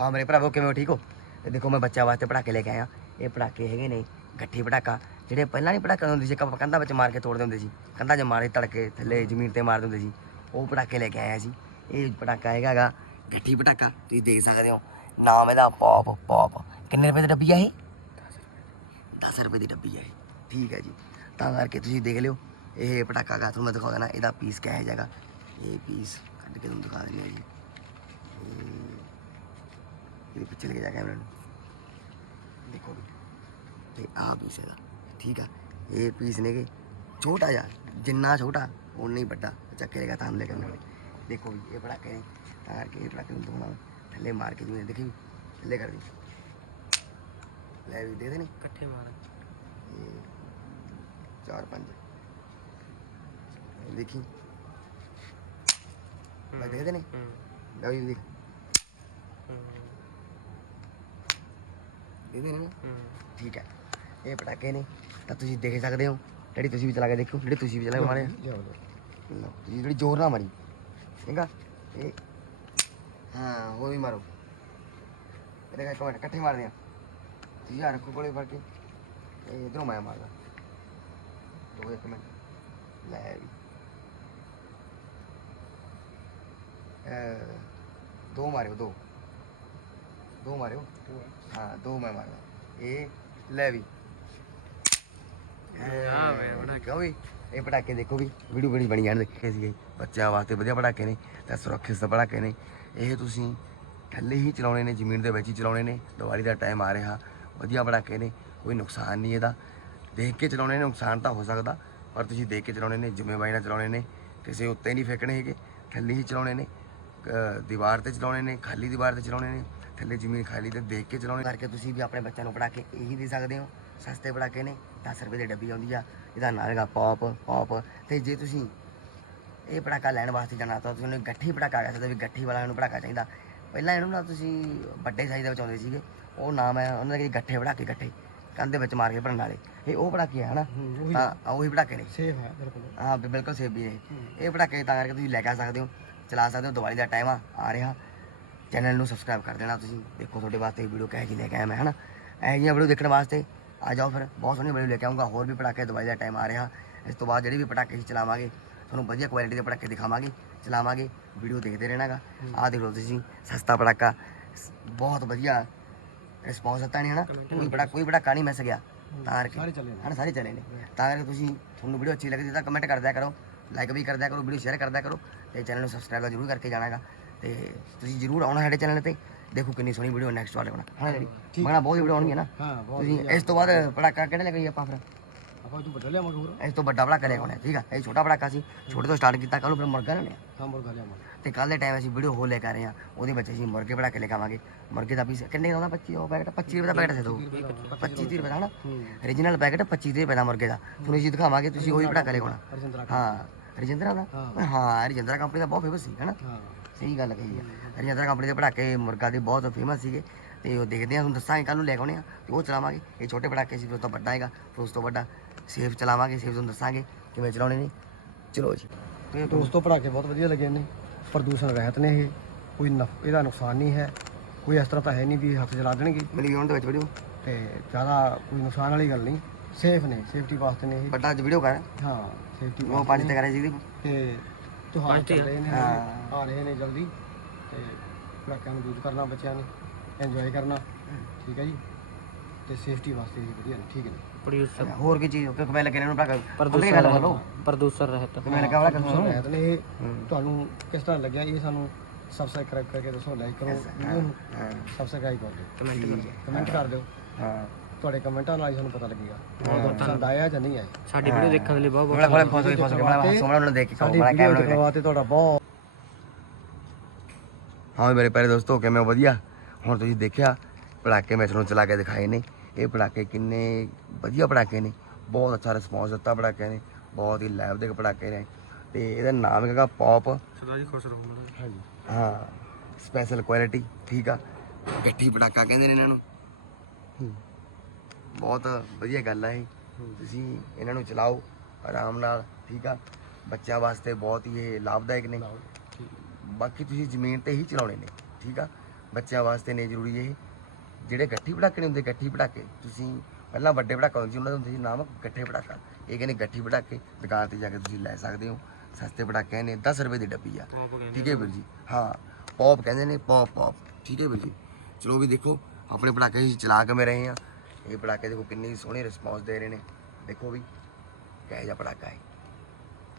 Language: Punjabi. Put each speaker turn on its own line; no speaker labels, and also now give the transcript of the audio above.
ਹਾਂ ਮੇਰੇ ਭਰਾਵੋ, ਕਿਵੇਂ ਹੋ? ਠੀਕ ਹੋ? ਤੇ ਦੇਖੋ, ਮੈਂ ਬੱਚਾ ਵਾਸਤੇ ਪੜਾਕੇ ਲੈ ਕੇ ਆਇਆ। ਇਹ ਪੜਾਕੇ ਹੈਗੇ ਨੇ ਗੱਠੀ ਪਟਾਕਾ, ਜਿਹੜੇ ਪਹਿਲਾਂ ਨਹੀਂ ਪਟਾਕਾ ਹੁੰਦੇ ਸੀ ਆਪਾਂ ਕੰਧਾਂ ਵਿੱਚ ਮਾਰ ਕੇ ਤੋੜਦੇ ਹੁੰਦੇ ਸੀ। ਕੰਧਾਂ 'ਚ ਮਾਰੇ, ਤੜਕੇ ਥੱਲੇ ਜ਼ਮੀਨ ਤੇ ਮਾਰਦੇ ਹੁੰਦੇ ਸੀ। ਉਹ ਪਟਾਕੇ ਲੈ ਕੇ ਆਇਆ ਸੀ। ਇਹ ਪਟਾਕਾ ਹੈਗਾ ਗਾ, ਗੱਠੀ ਪਟਾਕਾ, ਤੁਸੀਂ ਦੇਖ ਸਕਦੇ ਹੋ। ਨਾਮ ਇਹਦਾ ਪੌਪ ਪੌਪ। ਕਿੰਨੇ ਰੁਪਏ ਦੀ ਡੱਬੀ ਆ ਇਹ? 10 ਰੁਪਏ ਦੀ ਡੱਬੀ ਹੈ ਇਹ। ਠੀਕ ਹੈ ਜੀ। ਤਾਂ ਕਰਕੇ ਤੁਸੀਂ ਦੇਖ ਲਿਓ, ਇਹ ਪਟਾਕਾ ਗਾ, ਤੁਹਾਨੂੰ ਮੈਂ ਦਿਖਾ ਦੇਣਾ, ਇਹਦਾ ਪੀਸ ਕਿਹੋ ਜਿਹਾ ਹੈਗਾ। ਇਹ ਪੀਸ ਕੱਢ ਕੇ ਤੁਹਾਨੂੰ ਦਿਖਾ ਦਿੰਦੇ ਹਾਂ ਜੀ। ਇਹ ਪਿੱਛੇ ਲੈ ਕੇ ਜਾ ਕੈਮਰਾ ਨੂੰ। ਦੇਖੋ ਵੀ ਤੇ ਆਹ ਪੀਸ ਇਹਦਾ ਠੀਕ ਆ? ਇਹ ਪੀਸ ਨੇਗੇ ਛੋਟਾ ਜਿਹਾ ਜਿੰਨਾ ਛੋਟਾ ਉਨਾ ਹੀ ਵੱਡਾ। ਚੱਕੇ ਲੇਗਾ ਤਾਂ ਹਮਲੇ ਕਰਨ ਵਾਲੇ ਦੇਖੋ ਵੀ ਇਹ ਪਟਾਕੇ ਨੇ ਤਾਂ ਕਰਕੇ ਇਹ ਪਟਾਕੇ ਨੂੰ ਦਿਖਾਉਣਾ ਥੱਲੇ ਮਾਰ ਕੇ ਜਿਵੇਂ ਦੇਖੀ ਵੀ, ਥੱਲੇ ਕਰ ਦੀ ਲੈ ਵੀ ਦੇ ਦੇ ਨੀ।
ਇਕੱਠੇ ਮਾਰ
ਇਹ ਚਾਰ ਪੰਜ ਇਹ ਦੇਖੀ ਮੈਂ ਦੇ ਦੇ ਨੀ? ਨੀ ਠੀਕ ਹੈ। ਇਹ ਪਟਾਕੇ ਨੇ ਤਾਂ ਤੁਸੀਂ ਦੇਖ ਸਕਦੇ ਹੋ। ਜਿਹੜੀ ਤੁਸੀਂ ਵੀ ਚਲਾ ਕੇ ਦੇਖੋ ਜਿਹੜੇ ਤੁਸੀਂ ਵੀ ਚਲਾ ਕੇ ਮਾਰੇ ਲਓ ਤੁਸੀਂ ਜਿਹੜੀ ਜ਼ੋਰ ਨਾਲ ਮਾਰੀ। ਠੀਕਾ ਇਹ ਹਾਂ ਹੋਰ ਵੀ ਮਾਰੋ। ਇਹਦੇ ਕਾ ਕਮੈਂਟ ਇਕੱਠੇ ਮਾਰਦੇ ਆ। ਤੁਸੀਂ ਆ ਰੱਖੋ ਕੋਲੇ ਫੜ ਕੇ ਇਹ ਇਧਰੋਂ ਮੈਂ ਮਾਰਦਾ। ਦੋ ਇੱਕ ਮਿੰਟ। ਲੈ ਵੀ। ਦੋ ਮਾਰਿਓ ਦੋ। ਦੋ ਮਾਰਿਓ। ਹਾਂ। ਦੋ ਮੈਂ ਮਾਰਦਾ ਇਹ ਲੈ ਵੀ।
ਪਟਾਕੇ।
ਕਹੋ ਇਹ ਪਟਾਕੇ ਦੇਖੋ ਵੀ ਵੀਡੀਓ ਬਣੀ ਬਣੀ ਜਾਣ ਦੇਖੇ ਸੀਗੇ ਬੱਚਿਆਂ ਵਾਸਤੇ ਵਧੀਆ ਪਟਾਕੇ ਨੇ ਤੇ ਸੁਰੱਖਿਅਤ ਪਟਾਕੇ ਨੇ। ਇਹ ਤੁਸੀਂ ਥੱਲੇ ਹੀ ਚਲਾਉਣੇ ਨੇ ਜ਼ਮੀਨ ਦੇ ਵਿੱਚ ਹੀ ਚਲਾਉਣੇ ਨੇ। ਦੀਵਾਲੀ ਦਾ ਟਾਈਮ ਆ ਰਿਹਾ ਵਧੀਆ ਪਟਾਕੇ ਨੇ ਕੋਈ ਨੁਕਸਾਨ ਨਹੀਂ ਇਹਦਾ। ਦੇਖ ਕੇ ਚਲਾਉਣੇ ਨੇ ਨੁਕਸਾਨ ਤਾਂ ਹੋ ਸਕਦਾ ਪਰ ਤੁਸੀਂ ਦੇਖ ਕੇ ਚਲਾਉਣੇ ਨੇ ਜ਼ਿੰਮੇਵਾਰੀ ਨਾਲ ਚਲਾਉਣੇ ਨੇ। ਕਿਸੇ ਉੱਤੇ ਨਹੀਂ ਫੇਕਣੇ ਹੈਗੇ ਥੱਲੇ ਹੀ ਚਲਾਉਣੇ ਨੇ ਦੀਵਾਰ ਤੇ ਚਲਾਉਣੇ ਨੇ ਖਾਲੀ ਦੀਵਾਰ ਤੇ ਚਲਾਉਣੇ ਨੇ। ਥੱਲੇ ਜ਼ਮੀਨ ਖਾਲੀ ਤੇ ਦੇਖ ਕੇ ਚਲਾਉਣੇ ਕਰਕੇ ਤੁਸੀਂ ਵੀ ਆਪਣੇ ਬੱਚਿਆਂ ਨੂੰ ਪੜਾ ਕੇ ਇਹੀ ਦੇ ਸਕਦੇ ਹੋ। ਸਸਤੇ ਪੜਾਕੇ ਨੇ 10 ਰੁਪਏ ਦੀ ਡੱਬੀ ਆਉਂਦੀ ਆ ਇਹਦਾ ਨਾਂ ਹੈਗਾ ਪੌਪ ਪੌਪ ਤੇ ਜੇ ਤੁਸੀਂ ਇਹ ਪੜਾਕਾ ਲੈਣ ਵਾਸਤੇ ਜਾਣਾ ਤਾਂ ਤੁਹਾਨੂੰ ਗੱਠੀ ਪੜਾਕਾ ਕਹਿ ਸਕਦੇ ਵੀ ਗੱਠੀ ਵਾਲਾ ਨੂੰ ਪੜਾਕਾ ਚਾਹੀਦਾ। ਪਹਿਲਾਂ ਇਹਨੂੰ ਨਾ ਤੁਸੀਂ ਵੱਡੇ ਸਾਈਜ਼ ਦੇ ਵਿੱਚ ਆਉਂਦੇ ਸੀਗੇ ਉਹ ਨਾਮ ਹੈ ਉਹਨਾਂ ਦੇ ਗੱਠੇ ਪੜਾਕੇ ਗੱਠੇ ਦੇ ਵਿੱਚ ਮਾਰ ਕੇ ਭਰਨ ਵਾਲੇ। ਇਹ ਉਹ ਪੜਾਕੇ ਆ ਹਨਾ? ਹਾਂ ਉਹੀ ਪੜਾਕੇ ਨੇ।
ਸੇਫ ਹੈ ਬਿਲਕੁਲ।
ਹਾਂ ਬਿਲਕੁਲ ਸੇਫ ਵੀ ਨੇ ਇਹ ਪਟਾਕੇ ਤਾਂ ਕਰਕੇ ਤੁਸੀਂ ਲੈ ਕੇ ਆ ਸਕਦੇ ਹੋ ਚਲਾ ਸਕਦੇ ਹੋ ਦੀਵਾਲੀ ਦਾ ਟਾਈਮ ਆ ਆ ਰਿਹਾ। ਚੈਨਲ ਨੂੰ ਸਬਸਕ੍ਰਾਈਬ ਕਰ ਦੇਣਾ ਤੁਸੀਂ। ਦੇਖੋ ਤੁਹਾਡੇ ਵਾਸਤੇ ਵੀਡੀਓ ਕਹਿ ਜੀ ਲੈ ਕੇ ਆਇਆ ਮੈਂ ਹਨਾ? ਇਹੋ ਜਿਹੀਆਂ ਵੀਡੀਓ ਦੇਖਣ ਵਾਸਤੇ ਆ ਜਾਓ ਫਿਰ। ਬਹੁਤ ਸੋਹਣੀ ਵੀਡੀਓ ਲੈ ਕੇ ਆਉਂਗਾ ਹੋਰ ਵੀ ਪਟਾਕੇ ਦੀਵਾਲੀ ਦਾ ਟਾਈਮ ਆ ਰਿਹਾ। ਇਸ ਤੋਂ ਬਾਅਦ ਜਿਹੜੇ ਵੀ ਪਟਾਕੇ ਅਸੀਂ ਚਲਾਵਾਂਗੇ ਤੁਹਾਨੂੰ ਵਧੀਆ ਕੁਆਲਿਟੀ ਦੇ ਪਟਾਕੇ ਦਿਖਾਵਾਂਗੇ ਚਲਾਵਾਂਗੇ। ਵੀਡੀਓ ਦੇਖਦੇ ਰਹਿਣਾਗਾ। ਆਹ ਦੇਖ ਲਓ ਤੁਸੀਂ ਸਸਤਾ ਪਟਾਕਾ। ਸ- ਬਹੁਤ ਵਧੀਆ ਰਿਸਪੌਂਸ ਦਿੱਤਾ ਨਹੀਂ ਹਨਾ? ਕੋਈ ਬੜਾ ਕੋਈ ਪਟਾਕਾ ਨਹੀਂ ਮਿਸ ਗਿਆ। ਤਾਂ ਕਰਕੇ
ਸਾਰੇ ਚੱਲੇ ਨੇ।
ਹਨ ਸਾਰੇ ਚੱਲੇ ਨੇ। ਤਾਂ ਕਰਕੇ ਤੁਸੀਂ ਤੁਹਾਨੂੰ ਵੀਡੀਓ ਅੱਛੀ ਲੱਗਦੀ ਤਾਂ ਕਮੈਂਟ ਕਰ ਦਿਆ ਕਰੋ। ਲਾਈਕ ਵੀ ਕਰ ਦਿਆ ਕਰੋ ਵੀਡੀਓ ਸ਼ੇਅਰ ਕਰ ਦਿਆ ਕਰੋ। ਤੇ ਚੈਨਲ ਨੂੰ ਸਬਸਕ੍ਰਾਈਬ ਜ਼ਰੂਰ ਕਰਕੇ ਜਾਣਾਗਾ। ਤੇ ਤੁਸੀਂ ਜ਼ਰੂਰ ਆਉਣਾ ਸਾਡੇ ਚੈਨਲ ਤੇ। ਦੇਖੋ ਕਿੰਨੀ ਸੋਹਣੀ ਵੀਡੀਓ ਨੈਕਸਟ ਵਾਲੇ ਬਣਾ ਹਾਂ ਜੀ ਬਣਾ ਬਹੁਤ ਵੀਡੀਓ ਆਉਣਗੀਆਂ ਨਾ।
ਹਾਂ ਬਹੁਤ
ਤੁਸੀਂ ਇਸ ਤੋਂ ਬਾਅਦ ਪੜਾਕਾ ਕਿਹੜੇ ਲੈ ਗਏ ਆਪਾਂ ਫਿਰ?
ਆਪਾਂ ਤੂੰ ਬਦਲ ਲਿਆਵਾਂਗੇ ਹੋਰ।
ਇਸ ਤੋਂ ਵੱਡਾ ਪੜਾਕਾ ਲੈ ਕੇ ਆਉਣਾ ਠੀਕ ਆ? ਇਹ ਛੋਟਾ ਪੜਾਕਾ ਸੀ। ਛੋਟੇ ਤੋਂ ਸਟਾਰਟ ਕੀਤਾ ਕੱਲ ਨੂੰ ਫਿਰ ਮੁਰਗਾ ਲੈਣੇ
ਹਾਂ ਮੁਰਗਾ ਲਿਆਵਾਂਗੇ।
ਤੇ ਕੱਲ ਦੇ ਟਾਈਮ ਅਸੀਂ ਵੀਡੀਓ ਹੋ ਲੈ ਕੇ ਆ ਰਹੇ ਹਾਂ। ਉਹਦੇ ਵਿੱਚ ਅਸੀਂ ਮੁਰਗੇ ਪੜਾਕੇ ਲੈ ਕੇ ਆਵਾਂਗੇ। ਮੁਰਗੇ ਦਾ ਪੀਸ ਕਿੰਨੇ ਦਾ ਆਉਂਦਾ 25 ਉਹ ਪੈਕਟ 25 ਰੁਪਏ ਦਾ ਪੈਕਟ ਸੀ ਦੋ 25 30 ਰੁਪਏ ਦਾ ਨਾ?
ਹੂੰ।
ਓਰੀਜਨਲ ਪੈਕਟ 25 ਰੁਪਏ ਦਾ ਮੁਰਗੇ ਦਾ। ਤੁਹਾਨੂੰ ਅਸੀਂ ਦਿਖਾਵਾਂਗੇ ਤੁਸੀਂ ਉਹੀ ਪੜਾਕਾ ਲੈ ਕੇ ਆਉਣਾ।
ਅਰਜਿੰਦਰਾ
ਹਾਂ। ਰਜਿੰਦਰਾ ਦਾ? ਹਾਂ। ਰਜਿੰਦਰਾ ਕੰਪਨੀ ਦਾ ਬਹੁਤ ਫੇਮਸ ਸੀ ਹੈਨਾ? ਸਹੀ ਗੱਲ ਕਹੀ ਹੈ ਰਜਿੰਦਰਾ ਕੰਪਨੀ ਦੇ ਪੜਾਕੇ ਮੁਰਗਾ ਦੇ ਬਹੁਤ ਫੇਮਸ ਸੀਗੇ। ਤੇ ਉਹ ਦੇਖਦੇ ਆ ਤੁਹਾਨੂੰ ਦੱਸਾਂਗੇ ਕੱਲ ਨੂੰ ਲੈ ਕੇ ਆਉਣੇ ਆ ਤੇ ਉਹ ਚਲਾਵਾਂਗੇ। ਇਹ ਛੋਟੇ ਪੜਾਕੇ ਸੀ ਫਿਰ ਉਸ ਤੋਂ ਵੱਡਾ ਹੈਗਾ ਫਿਰ ਉਸ ਤੋਂ ਵੱਡਾ ਸੇਫ ਚਲਾਵਾਂਗੇ ਸੇਫ ਤੁਹਾਨੂੰ ਦੱਸਾਂਗੇ ਕਿਵੇਂ ਚਲਾਉਣੇ ਨੇ। ਚਲੋ ਜੀ। ਤੇ
ਦੋਸਤੋ ਪੜਾਕੇ ਬਹੁਤ ਵਧੀਆ ਲੱਗੇ ਨੇ। ਪ੍ਰਦੂਸ਼ਣ ਰਹਿਤ ਨੇ ਇਹ। ਕੋਈ ਇਹਦਾ ਨੁਕਸਾਨ ਨਹੀਂ ਹੈ। ਕੋਈ ਇਸ ਤਰ੍ਹਾਂ ਤਾਂ ਹੈ ਨਹੀਂ ਵੀ ਹੱਥ ਚਲਾ ਦੇਣਗੇ।
ਮਿਲੀ ਉਹਨਾਂ ਦੇ ਵਿੱਚ ਵੀਡੀਓ
ਤੇ ਜ਼ਿਆਦਾ ਕੋਈ ਨੁਕਸਾਨ ਵਾਲੀ ਗੱਲ ਨਹੀਂ। ਸੇਫ ਨੇ ਸੇਫਟੀ ਵਾਸਤੇ ਨੇ ਇਹ।
ਵੱਡਾ ਅੱਜ ਵੀਡੀਓ ਕਰ।
ਹਾਂ ਸੇਫਟੀ
ਉਹ ਪੰਜ ਤੇ ਕਰਿਆ ਸੀ
ਤੇ ਤਿਉਹਾਰ ਚੱਲ ਰਹੇ ਨੇ।
ਹਾਂ।
ਆ ਰਹੇ ਨੇ ਜਲਦੀ। ਤੇ ਪੜਾਕਿਆਂ ਨੂੰ ਯੂਜ਼ ਕਰਨਾ ਬੱਚਿਆਂ ਨੇ ਇੰਜੋਏ ਕਰਨਾ। ਠੀਕ ਹੈ ਜੀ। ਤੇ ਸੇਫਟੀ ਵਾਸਤੇ ਵੀ ਵਧੀਆ ਨੇ। ਠੀਕ ਨੇ
ਪ੍ਰੋਡਿਊਸਰ
ਹੋਰ ਕੀ ਚੀਜ਼ ਕਿ ਕਿਵੇਂ ਲੱਗੇ ਨੇ ਉਹਨੂੰ ਪੜਾਕਾ ਉਹਦੀ ਗੱਲ ਬੋਲੋ
ਪ੍ਰੋਡਿਊਸਰ ਰਹਿਤ।
ਕਿਵੇਂ ਲੱਗਾ ਵਾਲਾ ਕੰਮ
ਰਹਿਤ ਨੇ ਇਹ। ਤੁਹਾਨੂੰ ਕਿਸ ਤਰ੍ਹਾਂ ਲੱਗਿਆ ਇਹ ਸਾਨੂੰ ਸਬਸਕ੍ਰਾਈਬ ਕਰਕੇ ਦੱਸੋ ਲਾਈਕ ਕਰੋ। ਵੀਡੀਓ ਨੂੰ
ਹਾਂ
ਸਬਸਕ੍ਰਾਈਬ ਕਰ ਦਿਓ।
ਕਮੈਂਟ ਕਰੋ
ਕਮੈਂਟ ਕਰ ਦਿਓ।
ਹਾਂ।
ਤੁਹਾਡੇ ਕਮੈਂਟਾਂ ਨਾਲ ਹੀ ਸਾਨੂੰ ਪਤਾ ਲੱਗੇਗਾ। ਤੁਹਾਨੂੰ ਪਸੰਦ ਆਇਆ ਜਾਂ ਨਹੀਂ ਆਇਆ।
ਸਾਡੀ ਵੀਡੀਓ ਦੇਖਣ ਦੇ ਲਈ ਬਹੁਤ ਬਹੁਤ
ਬੜਾ ਬੜਾ ਫਸ ਗਈ ਫਸ ਗਈ ਬੜਾ ਸੋਹਣਾ ਉਹਨੂੰ ਦੇਖ ਕੇ ਬੜਾ
ਵੀਡੀਓ
ਕੈਮਰਾ
ਕਰਵਾਤੇ ਤੁਹਾਡਾ ਬਹੁਤ।
ਹਾਂ ਮੇਰੇ ਪਿਆਰੇ ਦੋਸਤੋ ਕਿਵੇਂ ਵਧੀਆ। ਹੁਣ ਤੁਸੀਂ ਦੇਖਿਆ ਪੜਾਕੇ ਮੈਂ ਤੁਹਾਨੂੰ ਚਲਾ ਕੇ ਦਿਖਾਏ ਨੇ। ਇਹ ਪੜਾਕੇ ਕਿੰਨੇ ਵਧੀਆ ਪੜਾਕੇ ਨੇ। ਬਹੁਤ ਅੱਛਾ ਰਿਸਪੌਂਸ ਦਿੱਤਾ ਪੜਾਕੇ ਨੇ। ਬਹੁਤ ਹੀ ਲੈਬ ਦੇ ਪੜਾਕੇ ਨੇ। ਤੇ ਇਹਦਾ ਨਾਮ ਹੈਗਾ ਪੌਪ
ਸਦਾ ਜੀ ਖੁਸ਼ ਰਹੋ
ਹਾਂਜੀ।
ਹਾਂ ਸਪੈਸ਼ਲ ਕੁਆਲਿਟੀ ਠੀਕ ਆ। ਗੱਠੀ ਪਟਾਕਾ ਕਹਿੰਦੇ ਨੇ ਇਹਨਾਂ ਨੂੰ।
ਹੂੰ।
ਬਹੁਤ ਵਧੀਆ ਗੱਲ ਆ ਇਹ। ਤੁਸੀਂ ਇਹਨਾਂ ਨੂੰ ਚਲਾਓ ਆਰਾਮ ਨਾਲ ਠੀਕ ਆ? ਬੱਚਿਆਂ ਵਾਸਤੇ ਬਹੁਤ ਹੀ ਇਹ ਲਾਭਦਾਇਕ ਨੇ। ਬਾਕੀ ਤੁਸੀਂ ਜ਼ਮੀਨ ਤੇ ਹੀ ਚਲਾਉਣੇ ਨੇ ਠੀਕ ਆ? ਬੱਚਿਆਂ ਵਾਸਤੇ ਨੇ ਜ਼ਰੂਰੀ ਇਹ। ਜਿਹੜੇ ਗੱਠੀ ਪਟਾਕੇ ਹੁੰਦੇ ਗੱਠੀ ਪਟਾਕੇ। ਤੁਸੀਂ ਪਹਿਲਾਂ ਵੱਡੇ ਪਟਾਕੇ ਹੁੰਦੇ ਸੀ ਉਹਨਾਂ ਦਾ ਹੁੰਦੇ ਸੀ ਨਾਮ ਗੱਠੇ ਪਟਾਕਾ। ਇਹ ਕਹਿੰਦੇ ਗੱਠੀ ਪਟਾਕੇ ਦੁਕਾਨ ਤੇ ਜਾ ਕੇ ਤੁਸੀਂ ਲੈ ਸਕਦੇ ਹੋ। ਸਸਤੇ ਪਟਾਕੇ ਨੇ 10 ਰੁਪਏ ਦੀ ਡੱਬੀ ਆ। ਠੀਕ ਹੈ ਵੀਰ ਜੀ? ਹਾਂ ਪੌਪ ਕਹਿੰਦੇ ਨੇ ਪੌਪ ਪੌਪ ਠੀਕ ਹੈ ਵੀਰ ਜੀ? ਚਲੋ ਵੀ ਦੇਖੋ ਆਪਣੇ ਪਟਾਕੇ ਅਸੀਂ ਚਲਾ ਕੇ ਮੇ ਰਹੇ ਆ ਇਹ ਪੜਾਕੇ ਦੇਖੋ ਕਿੰਨੀ ਸੋਹਣੀ ਰਿਸਪੌਂਸ ਦੇ ਰਹੇ ਨੇ। ਦੇਖੋ ਵੀ ਕਿਹੋ ਜਿਹਾ ਪਟਾਕਾ ਹੈ।